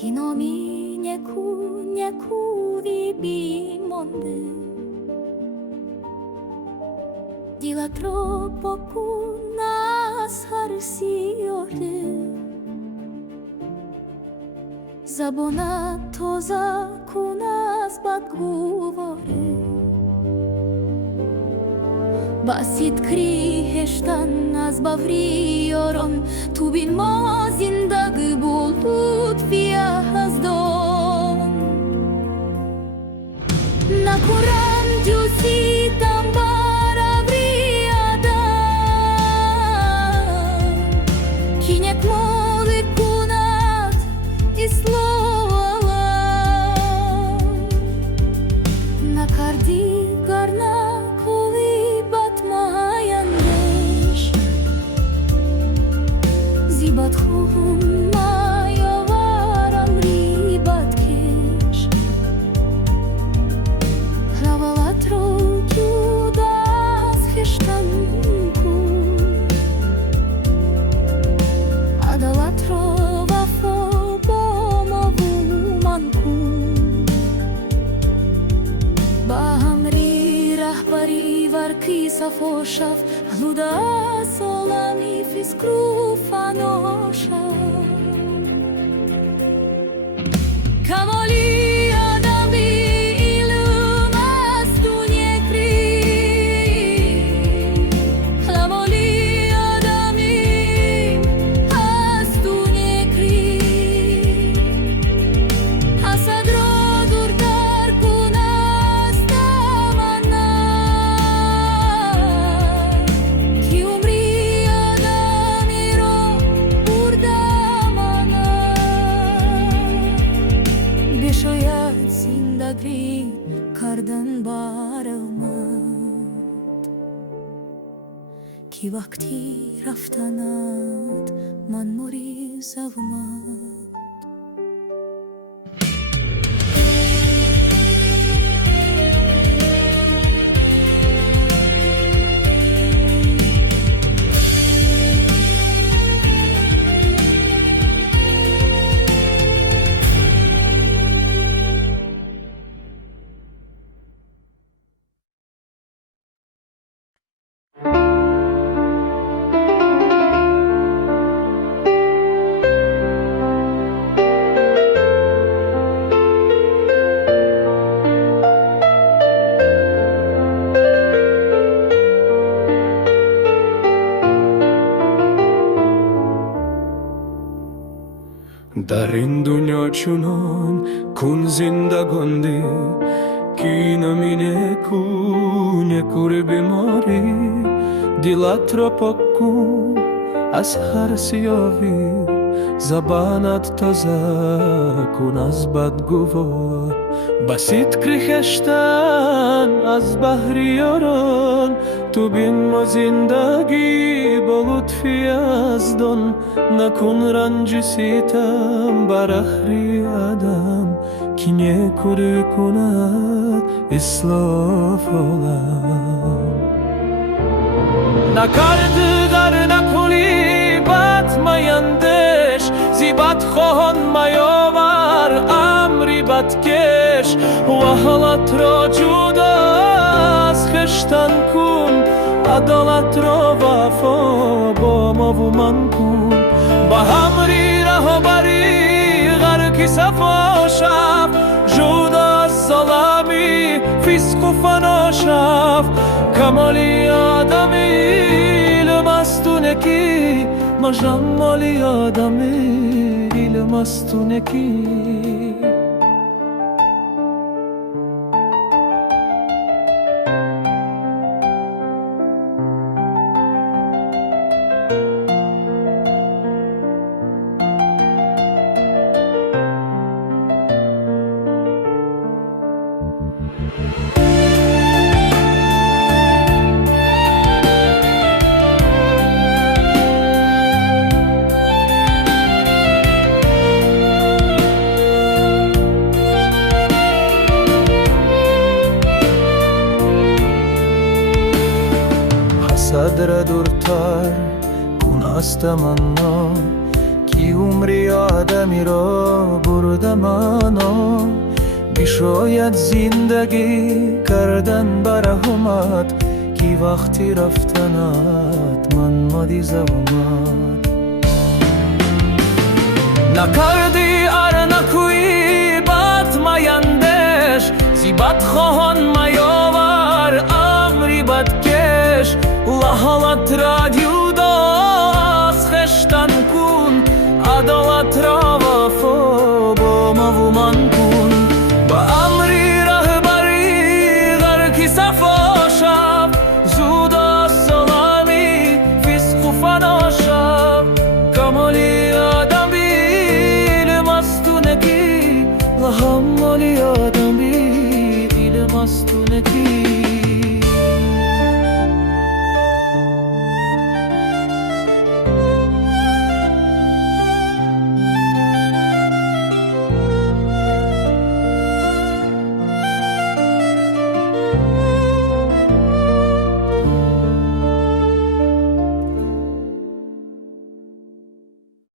Kinomí něku vybí mondy. Dila tropoku nás harsiyordu. Zabona toza kunas batguvory. Basit kriheştan az bavriyorum. Tu bin mazindagı bulut fiyazdon. Na kuran jusi tambara vriada. Kinek moly kunat islova. Na kardi garna Batkhum mayovaram ribat kesh Hlavalatro judas heshtanku Adalatro vafo bomovumanku Bahamri rahbari varki safoshav Hluda solami fiskrufanosha Kamoli adami ilum astunekri Kamoli adami astunekri Asadro durdar kunas tamana Ki umri adamiro burdamana Beshoyad zindagi kardan baralmad Ki vakti raftanad man moriz avmad Darin dunya chunon kun zindagondi Ki namine kunye kure bimari Dila tropokku as harsiyovi Zabanat toza kun az badguvo Basit kriheshtan az bahriyoron Tu bin mo zindagi bolut fiyazdon Nakun rancisitam barahri adam Kine kuru kunat islof olam Nakardı garna kuli batmayan deş Zibat khohon mayovar amri batkesh Wahalat ro judas kheshtan kun Adalat ro vafo bomovuman kun Bahamri rahobari garki safoshav Judas salami fisku fanoshav Kamali adami ilmastuneki Majamali adami ilmastuneki صدر دورتر کن از تمنا کی عمری آدم آدمی را برده منو بیشاید زندگی کردن برهمت کی وقتی رفتنت من مدیز اومد نکردی ار نکویی بد میندش زی بد خواهان میاور امری بدکش لحالت را جدا از خشتن کن عدالت را وفا با ما و من کن با امری رهبری غرقی صفا شب زود از سلامی فسق و فنا شب کمالی آدمی علم است تو نکی لحمالی آدمی علم است تو نکی